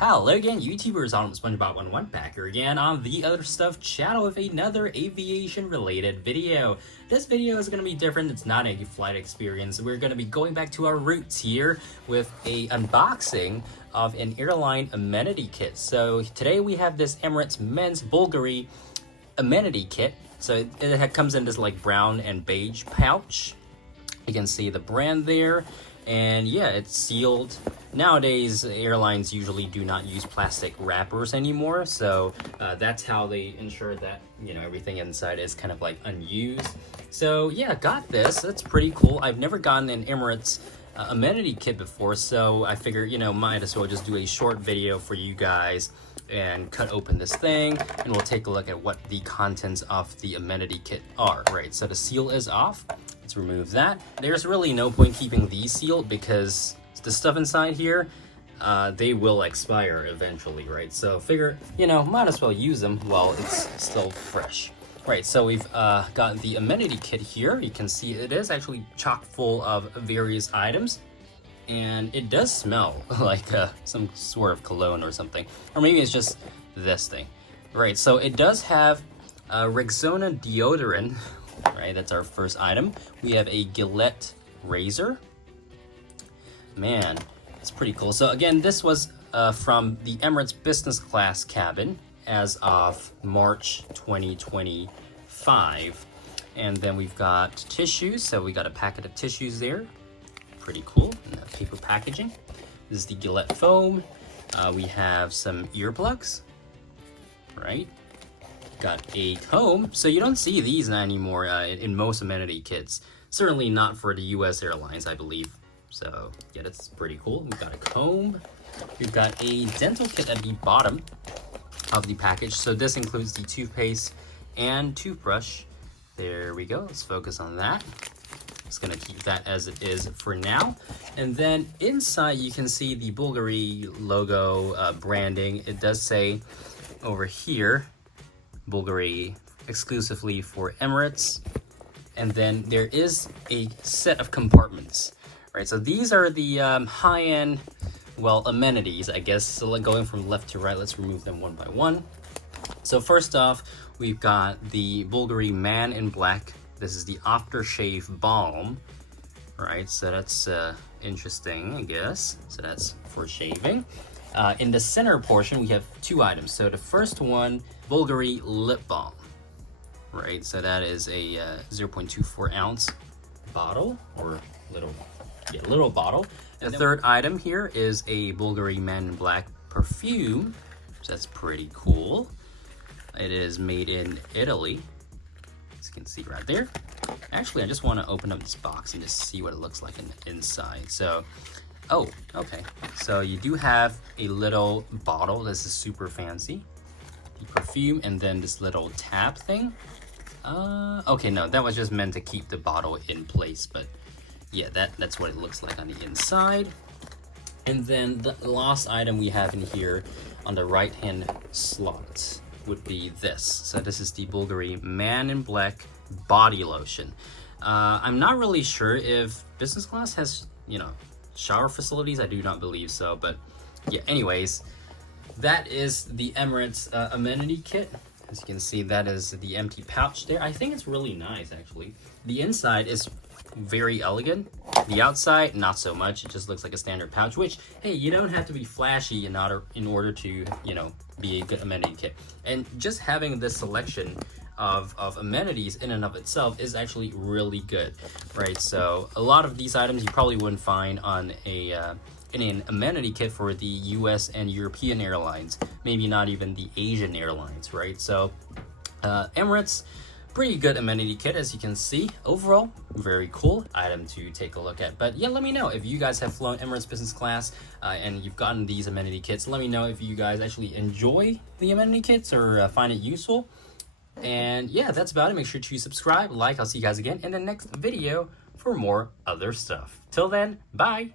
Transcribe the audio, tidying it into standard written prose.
Hello again, YouTubers. I'm SpongeBob11 back here again on the Other Stuff channel with another aviation-related video. This video is going to be different. It's not a flight experience. We're going to be going back to our roots here with a unboxing of an airline amenity kit. So today we have this Emirates men's Bvlgari Amenity kit. So it comes in this like brown and beige pouch. You can see the brand there. And yeah, it's sealed. Nowadays, airlines usually do not use plastic wrappers anymore, so that's how they ensure that, you know, everything inside is kind of like unused. So yeah, got this. That's pretty cool. I've never gotten an Emirates amenity kit before, so I figured, you know, might as well just do a short video for you guys and cut open this thing, and we'll take a look at what the contents of the amenity kit are. Right, so the seal is off. Let's remove that. There's really no point keeping these sealed because the stuff inside here, they will expire eventually, right? So figure, you know, might as well use them while it's still fresh. Right, so we've got the amenity kit here. You can see it is actually chock full of various items. And it does smell like some sort of cologne or something. Or maybe it's just this thing. Right, so it does have Rexona deodorant. Right, that's our first item. We have a Gillette razor. Man, it's pretty cool. So again, this was from the Emirates business class cabin as of March 2025. And then we've got tissues. So we got a packet of tissues there. Pretty cool. And paper packaging. This is the Gillette foam. We have some earplugs. Right. Got a comb. So you don't see these anymore in most amenity kits. Certainly not for the US airlines, I believe. So yeah, that's pretty cool. We've got a comb. We've got a dental kit at the bottom of the package. So this includes the toothpaste and toothbrush. There we go. Let's focus on that. Just gonna keep that as it is for now. And then inside you can see the Bvlgari logo branding. It does say over here, Bvlgari exclusively for Emirates. And then there is a set of compartments. Right, so these are the high-end, well, amenities, I guess. So going from left to right, let's remove them one by one. So first off, we've got the Bvlgari Man in Black. This is the aftershave balm, right? So that's interesting, I guess. So that's for shaving. In the center portion, we have two items. So the first one, Bvlgari lip balm, right? So that is a 0.24 ounce bottle or little bottle. The third item here is a Bvlgari Man in Black perfume. So that's pretty cool. It is made in Italy. As you can see right there. Actually, I just want to open up this box and just see what it looks like in the inside. So, oh, okay. So you do have a little bottle. This is super fancy. The perfume and then this little tab thing. Okay, no, that was just meant to keep the bottle in place, but yeah, that's what it looks like on the inside. And then the last item we have in here on the right hand slot would be this. So this is the Bvlgari Man in Black body lotion. I'm not really sure if business class has, you know, shower facilities. I do not believe so, but yeah, anyways, that is the Emirates amenity kit. As you can see, that is the empty pouch there. I think it's really nice, actually. The inside is very elegant. The outside, not so much. It just looks like a standard pouch, which, hey, you don't have to be flashy in order to, you know, be a good amenity kit. And just having this selection of amenities in and of itself is actually really good, right? So a lot of these items you probably wouldn't find on a in an amenity kit for the US and European airlines, maybe not even the Asian airlines, right? So Emirates, pretty good amenity kit, as you can see. Overall, very cool item to take a look at. But yeah, let me know if you guys have flown Emirates business class and you've gotten these amenity kits. Let me know if you guys actually enjoy the amenity kits or find it useful. And yeah, that's about it. Make sure to subscribe, like. I'll see you guys again in the next video for more other stuff. Till then, bye.